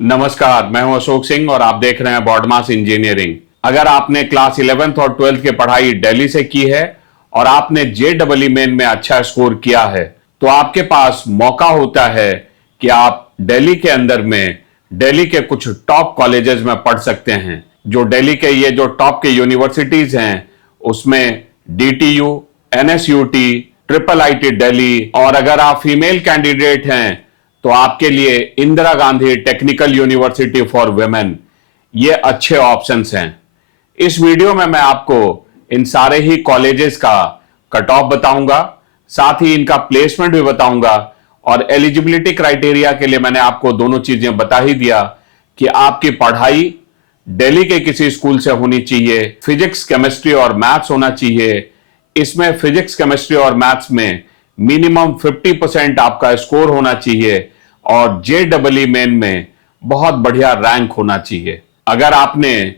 नमस्कार, मैं हूं अशोक सिंह और आप देख रहे हैं बॉडमास इंजीनियरिंग। अगर आपने क्लास 11th और 12th की पढ़ाई दिल्ली से की है और आपने जेईई मेन में अच्छा स्कोर किया है, तो आपके पास मौका होता है कि आप दिल्ली के अंदर में दिल्ली के कुछ टॉप कॉलेजेस में पढ़ सकते हैं। जो दिल्ली के ये जो टॉप के यूनिवर्सिटीज हैं, उसमें DTU, NSUT, triple IT Delhi, और अगर आप फीमेल कैंडिडेट हैं तो आपके लिए Indira Gandhi technical university for women, ये अच्छे ऑप्शंस हैं। इस वीडियो में मैं आपको इन सारे ही कॉलेजेस का कट ऑफ बताऊंगा, साथ ही इनका प्लेसमेंट भी बताऊंगा, और एलिजिबिलिटी क्राइटेरिया के लिए मैंने आपको दोनों चीजें बता ही दिया कि आपकी पढ़ाई दिल्ली के किसी स्कूल से होनी चाहिए, फिजिक्स, केमिस्ट्री और मैथ्स होना चाहिए। इसमें फिजिक्स, केमिस्ट्री और मैथ्स में मिनिमम 50% आपका स्कोर होना चाहिए और जेईई मेन में बहुत बढ़िया रैंक होना चाहिए। अगर आपने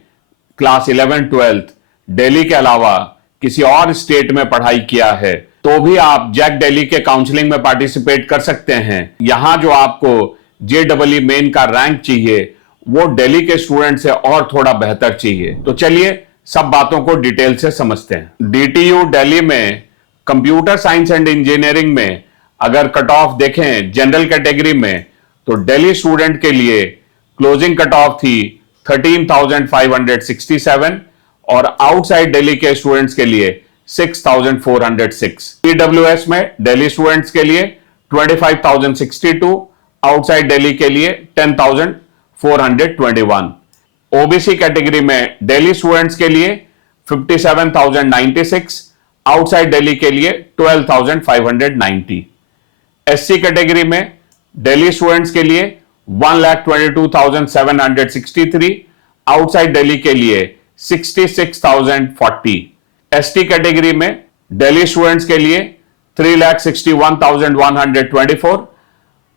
क्लास 11-12 दिल्ली के अलावा किसी और स्टेट में पढ़ाई किया है तो भी आप जैक दिल्ली के काउंसलिंग में पार्टिसिपेट कर सकते हैं। यहां जो आपको जेईई मेन का रैंक चाहिए वो दिल्ली के स्टूडेंट से और थोड़ा बेहतर चाहिए। तो चलिए सब बातों को डिटेल से समझते हैं। डीटीयू दिल्ली में कंप्यूटर साइंस एंड इंजीनियरिंग में अगर कट ऑफ देखें जनरल कैटेगरी में, तो दिल्ली स्टूडेंट के लिए क्लोजिंग कट ऑफ थी 13,567 और आउटसाइड दिल्ली के स्टूडेंट्स के लिए 6,406। ईडब्ल्यूएस में दिल्ली स्टूडेंट्स के लिए 25,062, आउटसाइड दिल्ली के लिए 10,421। ओबीसी कैटेगरी में दिल्ली स्टूडेंट्स के लिए 57,096, आउटसाइड दिल्ली के लिए 12,590। एससी कैटेगरी में दिल्ली स्टूडेंट्स के लिए 1,22,763, आउटसाइड दिल्ली के लिए 66,040। एसटी कैटेगरी में दिल्ली स्टूडेंट्स के लिए 3,61,124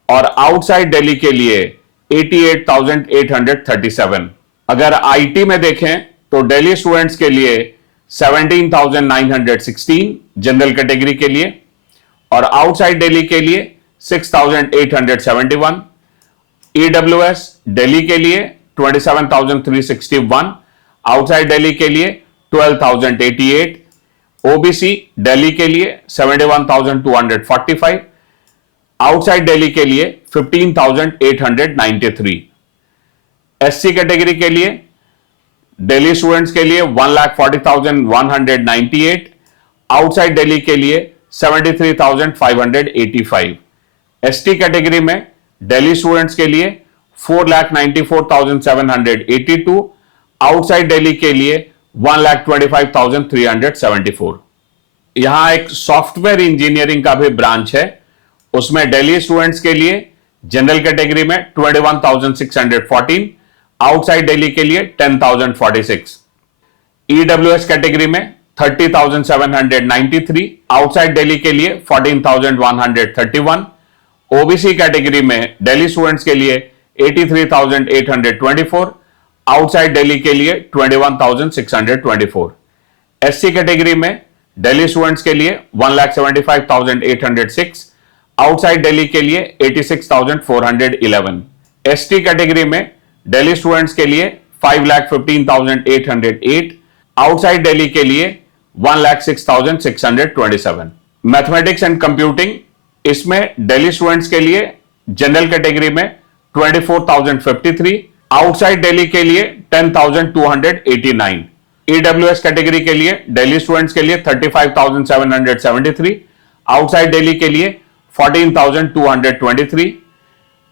और आउटसाइड दिल्ली के लिए 88,837। अगर आईटी में देखें तो दिल्ली स्टूडेंट्स के लिए 17,916 जनरल कैटेगरी के लिए और आउटसाइड दिल्ली के लिए 6,871। ईडब्ल्यूएस दिल्ली के लिए 27,361, आउटसाइड दिल्ली के लिए 12,088। ओबीसी दिल्ली के लिए 71,245, आउटसाइड दिल्ली के लिए 15,893। एससी कैटेगरी के लिए दिल्ली स्टूडेंट्स के लिए 1,40,198, आउटसाइड दिल्ली के लिए 73,585। एसटी कैटेगरी में दिल्ली स्टूडेंट्स के लिए 4,94,782, आउटसाइड दिल्ली के लिए 1,25,374। यहां एक सॉफ्टवेयर इंजीनियरिंग का भी ब्रांच है, उसमें दिल्ली स्टूडेंट्स के लिए जनरल कैटेगरी में 21,614, आउटसाइड दिल्ली के लिए 10,046। ईडब्ल्यूएस कैटेगरी में 30,793, आउटसाइड दिल्ली के लिए 14,131। ओबीसी कैटेगरी में दिल्ली स्टूडेंट्स के लिए 83,824, आउटसाइड दिल्ली के लिए 21,624। एससी कैटेगरी में दिल्ली स्टूडेंट्स के लिए 1,75,806, आउटसाइड दिल्ली के लिए 86,411। एसटी कैटेगरी में दिल्ली स्टूडेंट्स के लिए 5,15,808, आउटसाइड दिल्ली के लिए 1,06,627। मैथमेटिक्स एंड कंप्यूटिंग, इसमें दिल्ली स्टूडेंट्स के लिए जनरल कैटेगरी में 24,053, आउटसाइड दिल्ली के लिए 10,289। ईडब्ल्यूएस कैटेगरी के लिए दिल्ली स्टूडेंट्स के लिए 35,773, आउटसाइड दिल्ली के लिए 14,223।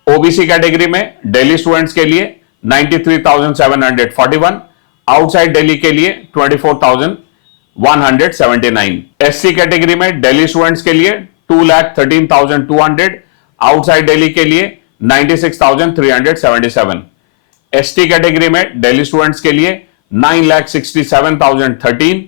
ओबीसी कैटेगरी में दिल्ली स्टूडेंट्स के लिए 93,741, आउटसाइड दिल्ली के लिए 24,179। एससी कैटेगरी में दिल्ली स्टूडेंट्स के लिए 2,13,200, आउटसाइड दिल्ली के लिए 96,377। एसटी कैटेगरी में दिल्ली स्टूडेंट्स के लिए 9,67,013,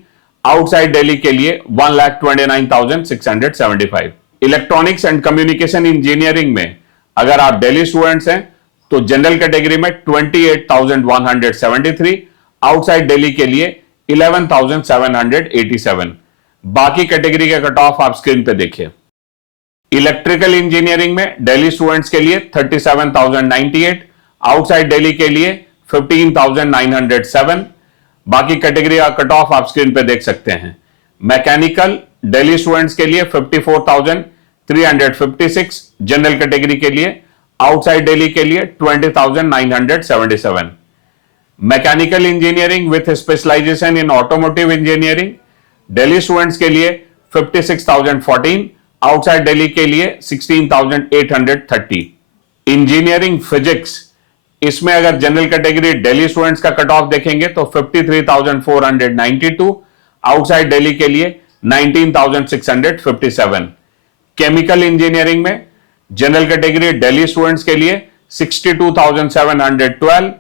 आउटसाइड दिल्ली के लिए 1,29,675। इलेक्ट्रॉनिक्स एंड कम्युनिकेशन इंजीनियरिंग में अगर आप दिल्ली स्टूडेंट्स हैं तो जनरल कैटेगरी में 28,173, आउटसाइड दिल्ली के लिए 11,787। बाकी कैटेगरी का कट ऑफ आप स्क्रीन पे देखिए। इलेक्ट्रिकल इंजीनियरिंग में दिल्ली स्टूडेंट्स के लिए 37,098, आउटसाइड दिल्ली के लिए 15,907। बाकी कैटेगरी का कट ऑफ आप स्क्रीन पे देख सकते हैं। मैकेनिकल दिल्ली स्टूडेंट्स के लिए 54,356, जनरल कैटेगरी के लिए, आउटसाइड दिल्ली के लिए 20,977। Mechanical engineering with specialisation in automotive engineering Delhi students के लिए 56,014, आउटसाइड दिल्ली के लिए 16,830। इंजीनियरिंग फिजिक्स, इसमें अगर जनरल कैटेगरी दिल्ली स्टूडेंट्स का कट ऑफ देखेंगे तो 53,492, आउटसाइड दिल्ली के लिए 19,657। केमिकल इंजीनियरिंग में जनरल कैटेगरी दिल्ली स्टूडेंट्स के लिए 62,712,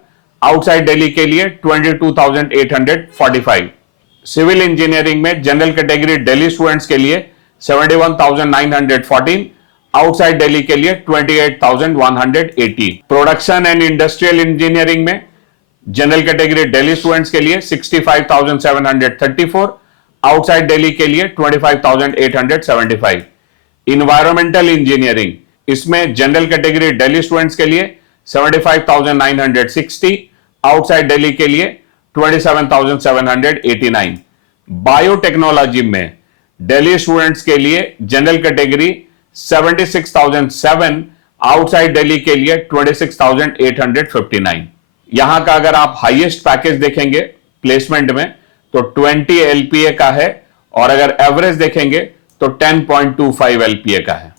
आउटसाइड दिल्ली के लिए 22,845। सिविल इंजीनियरिंग में जनरल कैटेगरी दिल्ली स्टूडेंट्स के लिए 71,914, आउटसाइड दिल्ली के लिए 28,180। प्रोडक्शन एंड इंडस्ट्रियल इंजीनियरिंग में जनरल कैटेगरी दिल्ली स्टूडेंट्स के लिए 65,734, आउटसाइड दिल्ली के लिए 25,875। इन्वायरमेंटल इंजीनियरिंग, इसमें जनरल कैटेगरी दिल्ली स्टूडेंट्स के लिए 75,960, आउटसाइड दिल्ली के लिए 27,789। बायोटेक्नोलॉजी में दिल्ली स्टूडेंट्स के लिए जनरल कैटेगरी 76,007, आउटसाइड दिल्ली के लिए 26,859। यहां का अगर आप हाईएस्ट पैकेज देखेंगे प्लेसमेंट में तो 20 एलपीए का है, और अगर एवरेज देखेंगे तो 10.25 एलपीए का है।